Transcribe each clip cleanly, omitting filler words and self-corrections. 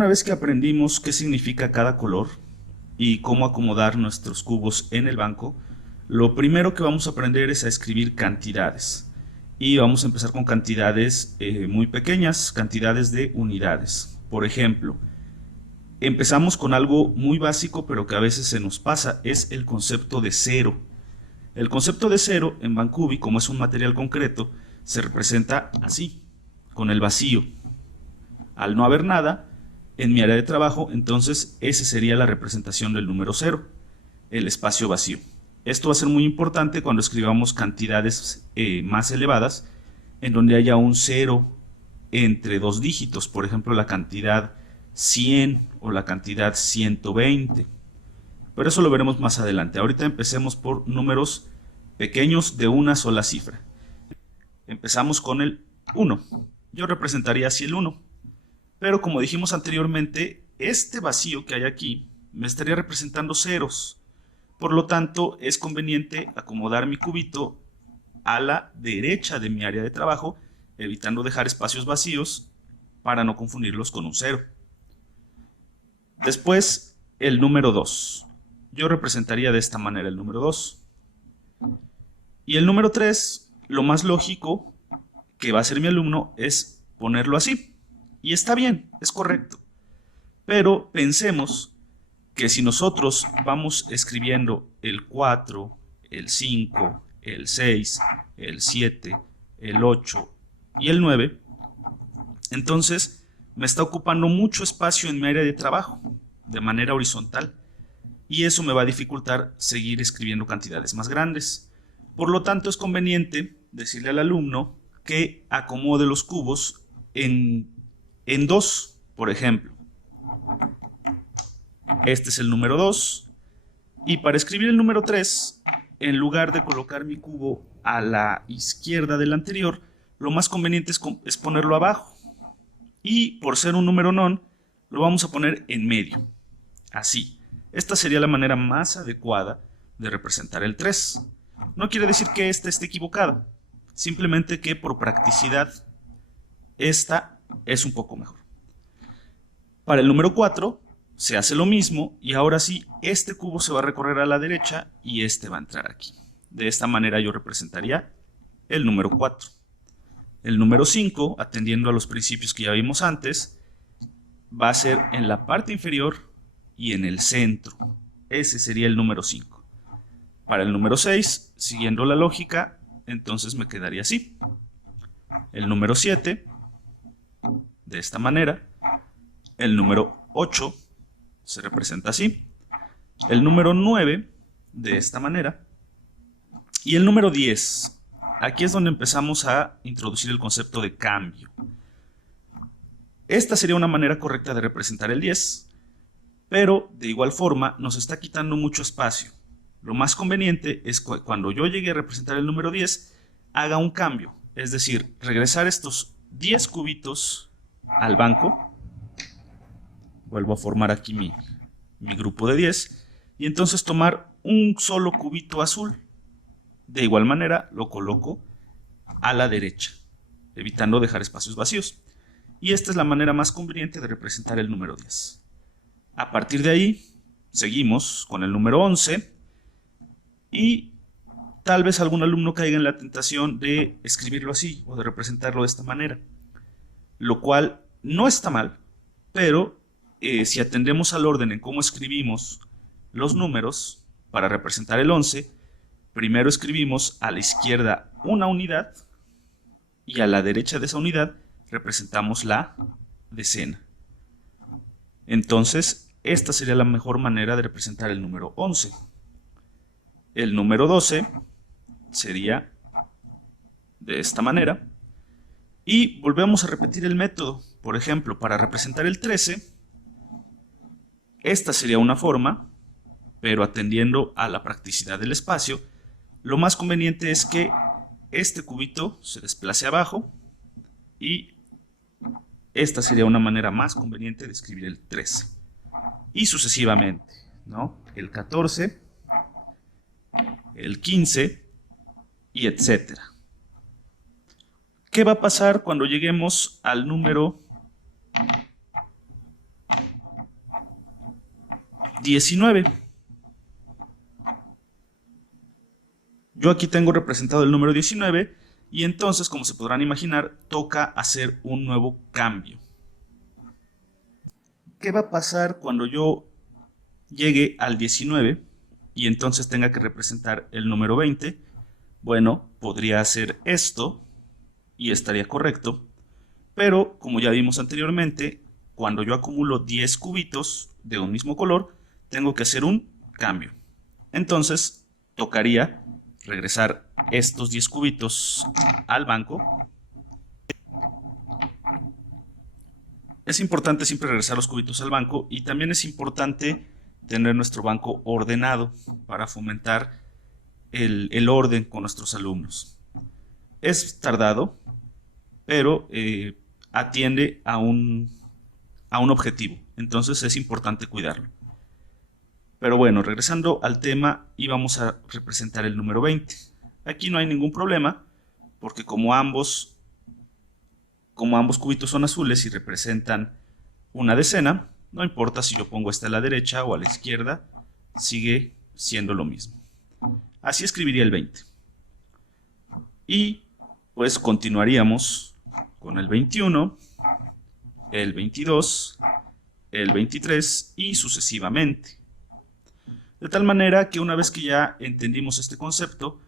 Una vez que aprendimos qué significa cada color y cómo acomodar nuestros cubos en el banco, lo primero que vamos a aprender es a escribir cantidades. Y vamos a empezar con cantidades muy pequeñas, cantidades de unidades. Por ejemplo, empezamos con algo muy básico, pero que a veces se nos pasa, es el concepto de cero. El concepto de cero en Bankubi, como es un material concreto, se representa así, con el vacío. Al no haber nada en mi área de trabajo, entonces esa sería la representación del número cero, el espacio vacío. Esto va a ser muy importante cuando escribamos cantidades más elevadas, en donde haya un cero entre dos dígitos, por ejemplo la cantidad 100 o la cantidad 120. Pero eso lo veremos más adelante. Ahorita empecemos por números pequeños de una sola cifra. Empezamos con el 1. Yo representaría así el 1. Pero como dijimos anteriormente, este vacío que hay aquí me estaría representando ceros. Por lo tanto, es conveniente acomodar mi cubito a la derecha de mi área de trabajo, evitando dejar espacios vacíos para no confundirlos con un 0. Después, el número 2. Yo representaría de esta manera el número 2. Y el número 3, lo más lógico que va a hacer mi alumno es ponerlo así. Y está bien, es correcto. Pero pensemos que si nosotros vamos escribiendo el 4, el 5, el 6, el 7, el 8 y el 9, entonces me está ocupando mucho espacio en mi área de trabajo, de manera horizontal. Y eso me va a dificultar seguir escribiendo cantidades más grandes. Por lo tanto, es conveniente decirle al alumno que acomode los cubos en 2, por ejemplo. Este es el número 2. Y para escribir el número 3, en lugar de colocar mi cubo a la izquierda del anterior, lo más conveniente es ponerlo abajo. Y por ser un número non, lo vamos a poner en medio. Así. Esta sería la manera más adecuada de representar el 3. No quiere decir que esta esté equivocada, simplemente que por practicidad esta es un poco mejor. Para el número 4 se hace lo mismo y ahora sí, este cubo se va a recorrer a la derecha y este va a entrar aquí. De esta manera yo representaría el número 4. El número 5, atendiendo a los principios que ya vimos antes, va a ser en la parte inferior y en el centro. Ese sería el número 5. Para el número 6, siguiendo la lógica, entonces me quedaría así. El número 7, de esta manera. El número 8 se representa así. El número 9, de esta manera. Y el número 10, aquí es donde empezamos a introducir el concepto de cambio. Esta sería una manera correcta de representar el 10, pero de igual forma nos está quitando mucho espacio. Lo más conveniente es que cuando yo llegue a representar el número 10, haga un cambio, es decir, regresar estos 10 cubitos al banco. Vuelvo a formar aquí mi grupo de 10 y entonces tomar un solo cubito azul. De igual manera lo coloco a la derecha, evitando dejar espacios vacíos. Y esta es la manera más conveniente de representar el número 10. A partir de ahí, seguimos con el número 11 y tal vez algún alumno caiga en la tentación de escribirlo así o de representarlo de esta manera, lo cual no está mal, pero si atendemos al orden en cómo escribimos los números para representar el 11, primero escribimos a la izquierda una unidad y a la derecha de esa unidad representamos la decena. Entonces, esta sería la mejor manera de representar el número 11. El número 12 sería de esta manera. Y volvemos a repetir el método. Por ejemplo, para representar el 13, esta sería una forma, pero atendiendo a la practicidad del espacio, lo más conveniente es que este cubito se desplace abajo y esta sería una manera más conveniente de escribir el 13. Y sucesivamente, ¿no? El 14, el 15 y etcétera. ¿Qué va a pasar cuando lleguemos al número 19. Yo aquí tengo representado el número 19 y entonces, como se podrán imaginar, toca hacer un nuevo cambio. ¿Qué va a pasar cuando yo llegue al 19 y entonces tenga que representar el número 20? Bueno, podría hacer esto y estaría correcto, pero como ya vimos anteriormente, cuando yo acumulo 10 cubitos de un mismo color, tengo que hacer un cambio. Entonces, tocaría regresar estos 10 cubitos al banco. Es importante siempre regresar los cubitos al banco y también es importante tener nuestro banco ordenado para fomentar el orden con nuestros alumnos. Es tardado, pero atiende a un objetivo, entonces es importante cuidarlo. Pero bueno, regresando al tema, y vamos a representar el número 20. Aquí no hay ningún problema, porque como ambos cubitos son azules y representan una decena, no importa si yo pongo esta a la derecha o a la izquierda, sigue siendo lo mismo. Así escribiría el 20. Y pues continuaríamos con el 21, el 22, el 23 y sucesivamente. De tal manera que una vez que ya entendimos este concepto,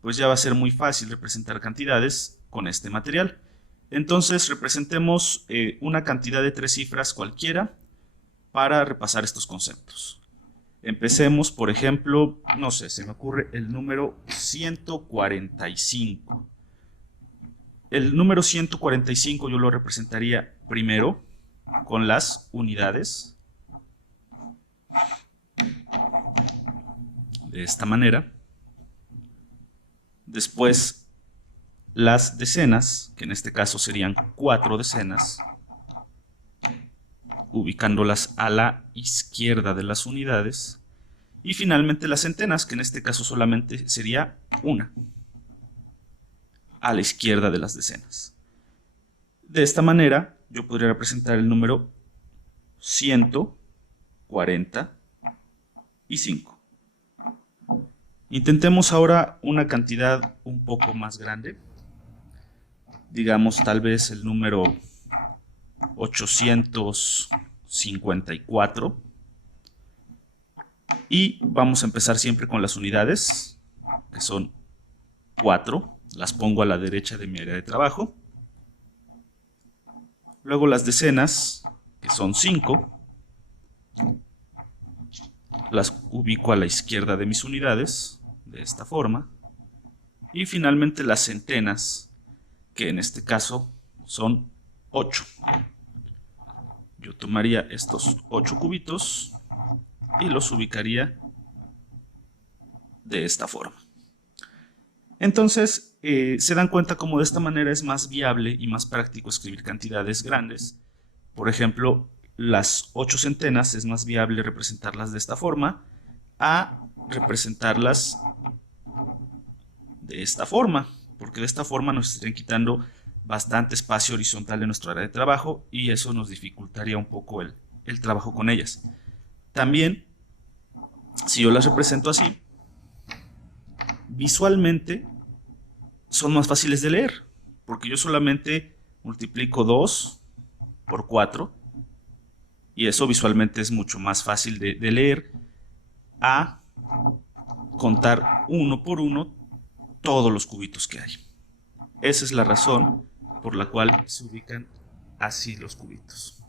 pues ya va a ser muy fácil representar cantidades con este material. Entonces representemos una cantidad de 3 cifras cualquiera para repasar estos conceptos. Empecemos, por ejemplo, no sé, se me ocurre el número 145. El número 145 yo lo representaría primero con las unidades, de esta manera. Después las decenas, que en este caso serían 4 decenas, ubicándolas a la izquierda de las unidades. Y finalmente las centenas, que en este caso solamente sería una, a la izquierda de las decenas. De esta manera yo podría representar el número 145. Intentemos ahora una cantidad un poco más grande. Digamos tal vez el número 854. Y vamos a empezar siempre con las unidades, que son 4. Las pongo a la derecha de mi área de trabajo. Luego las decenas, que son 5. Las ubico a la izquierda de mis unidades, de esta forma. Y finalmente las centenas, que en este caso son 8. Yo tomaría estos 8 cubitos y los ubicaría de esta forma. Entonces, se dan cuenta cómo de esta manera es más viable y más práctico escribir cantidades grandes. Por ejemplo, las 8 centenas es más viable representarlas de esta forma a representarlas de esta forma, porque de esta forma nos estarían quitando bastante espacio horizontal en nuestra área de trabajo y eso nos dificultaría un poco el trabajo con ellas. También, si yo las represento así, visualmente son más fáciles de leer, porque yo solamente multiplico 2 por 4 y eso visualmente es mucho más fácil de leer a contar uno por uno todos los cubitos que hay. Esa es la razón por la cual se ubican así los cubitos.